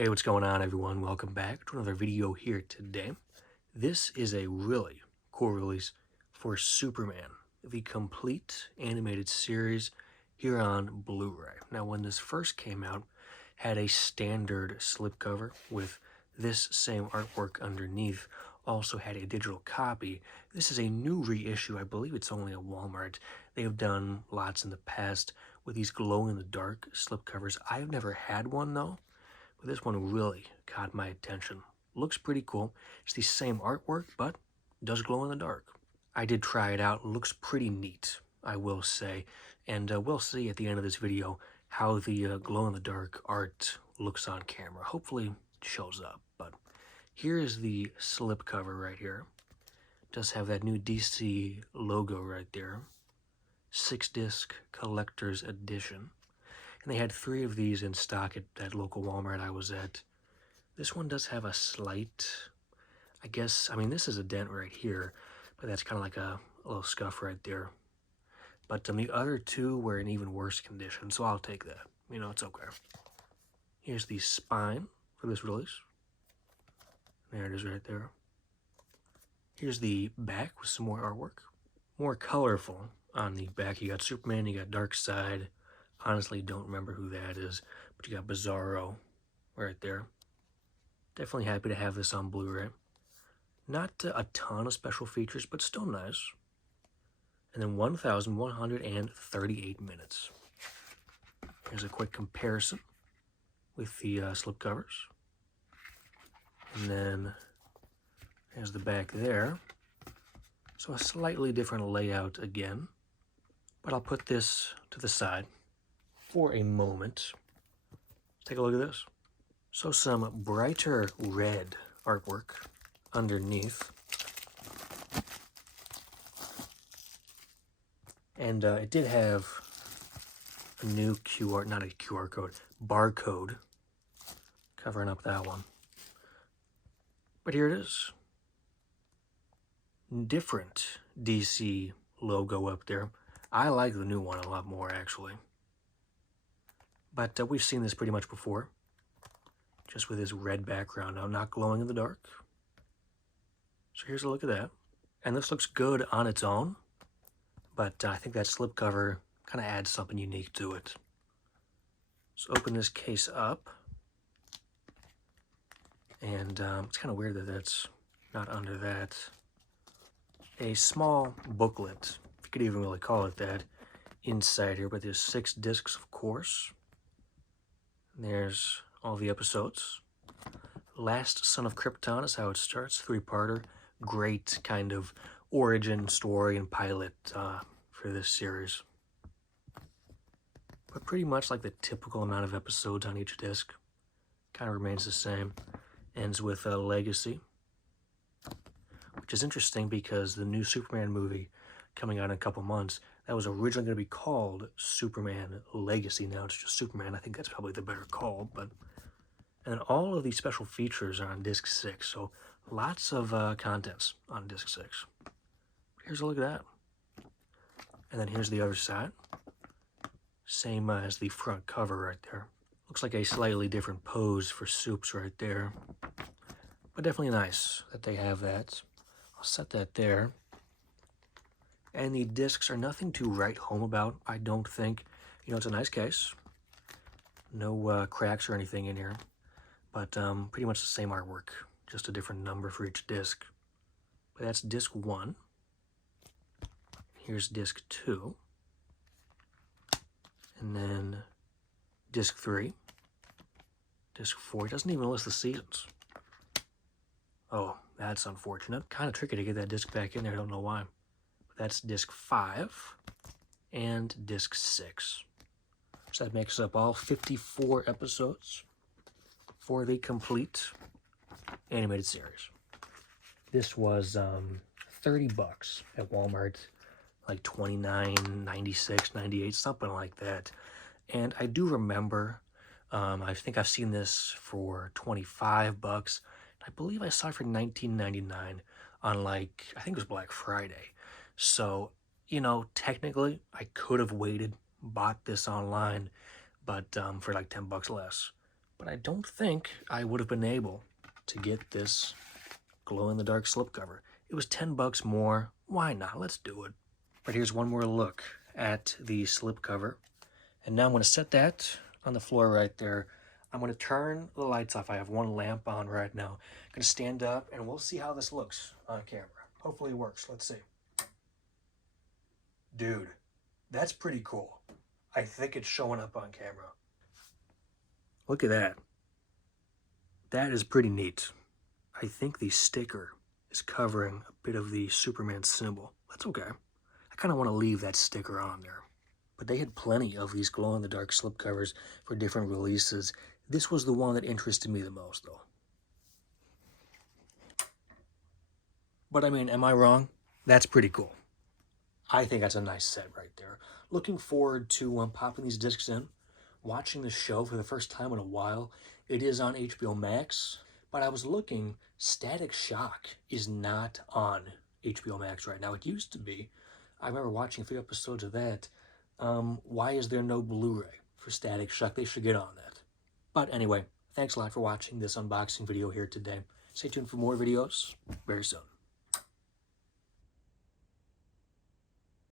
Hey, what's going on, everyone? Welcome back to another video here today. This is a really cool release for Superman, the complete animated series here on Blu-ray. Now, when this first came out, had a standard slipcover with this same artwork underneath. Also had a digital copy. This is a new reissue. I believe it's only at Walmart. They have done lots in the past with these glow-in-the-dark slipcovers. I've never had one, though. But this one really caught my attention. Looks pretty cool. It's the same artwork, but does glow in the dark. I did try it out. Looks pretty neat, I will say. And we'll see at the end of this video how the glow in the dark art looks on camera. Hopefully it shows up. But here is the slipcover right here. It does have that new DC logo right there. 6-disc collector's edition. And they had 3 of these in stock at that local Walmart I was at. This one does have a slight, I mean, this is a dent right here, but that's kind of like a little scuff right there. But the other 2 were in even worse condition, so I'll take that. You know, it's okay. Here's the spine for this release. There it is right there. Here's the back with some more artwork. More colorful on the back. You got Superman, you got Darkseid. Honestly, don't remember who that is, but you got Bizarro right there. Definitely happy to have this on Blu-ray. Not a ton of special features, but still nice. And then 1,138 minutes. Here's a quick comparison with the slipcovers. And then there's the back there. So a slightly different layout again, but I'll put this to the side for a moment. Take a look at this. So some brighter red artwork underneath. And it did have a new not a QR code, barcode covering up that one. But here it is. Different DC logo up there. I like the new one a lot more, actually. But we've seen this pretty much before, just with this red background now, not glowing in the dark. So here's a look at that. And this looks good on its own, but I think that slipcover kind of adds something unique to it. So open this case up. And it's kind of weird that that's not under that. A small booklet, if you could even really call it that, inside here, but there's 6 discs, of course. There's all the episodes. Last Son of Krypton is how it starts, 3-parter. Great kind of origin story and pilot for this series. But pretty much like the typical amount of episodes on each disc. Kind of remains the same. Ends with a legacy. Which is interesting because the new Superman movie coming out in a couple months, that was originally going to be called Superman Legacy. Now it's just Superman. I think that's probably the better call. But and then all of these special features are on disc 6, so lots of contents on disc 6. Here's a look at that. And then here's the other side. Same as the front cover right there. Looks like a slightly different pose for Supes right there. But definitely nice that they have that. I'll set that there. And the discs are nothing to write home about, I don't think. You know, it's a nice case. No cracks or anything in here. But pretty much the same artwork. Just a different number for each disc. But that's disc 1. Here's disc 2. And then disc 3. Disc 4. It doesn't even list the seasons. Oh, that's unfortunate. Kind of tricky to get that disc back in there. I don't know why. That's disc 5 and disc 6. So that makes up all 54 episodes for the complete animated series. This was $30 at Walmart, like $29.96, $98, something like that. And I do remember, I think I've seen this for $25. I believe I saw it for $19.99 on, like, I think it was Black Friday. So, you know, technically, I could have waited, bought this online, but for like $10 less. but I don't think I would have been able to get this glow-in-the-dark slipcover. It was 10 bucks more. Why not? Let's do it. But here's one more look at the slipcover. And now I'm going to set that on the floor right there. I'm going to turn the lights off. I have one lamp on right now. I'm going to stand up and we'll see how this looks on camera. Hopefully it works. Let's see. Dude, that's pretty cool. I think it's showing up on camera. Look at that. That is pretty neat. I think the sticker is covering a bit of the Superman symbol. That's okay. I kind of want to leave that sticker on there. But they had plenty of these glow-in-the-dark slipcovers for different releases. This was the one that interested me the most, though. But I mean, am I wrong? That's pretty cool. I think that's a nice set right there. Looking forward to popping these discs in, watching the show for the first time in a while. It is on HBO Max, but I was looking, Static Shock is not on HBO Max right now. It used to be. I remember watching a few episodes of that. Why is there no Blu-ray for Static Shock? They should get on that. But anyway, thanks a lot for watching this unboxing video here today. Stay tuned for more videos very soon.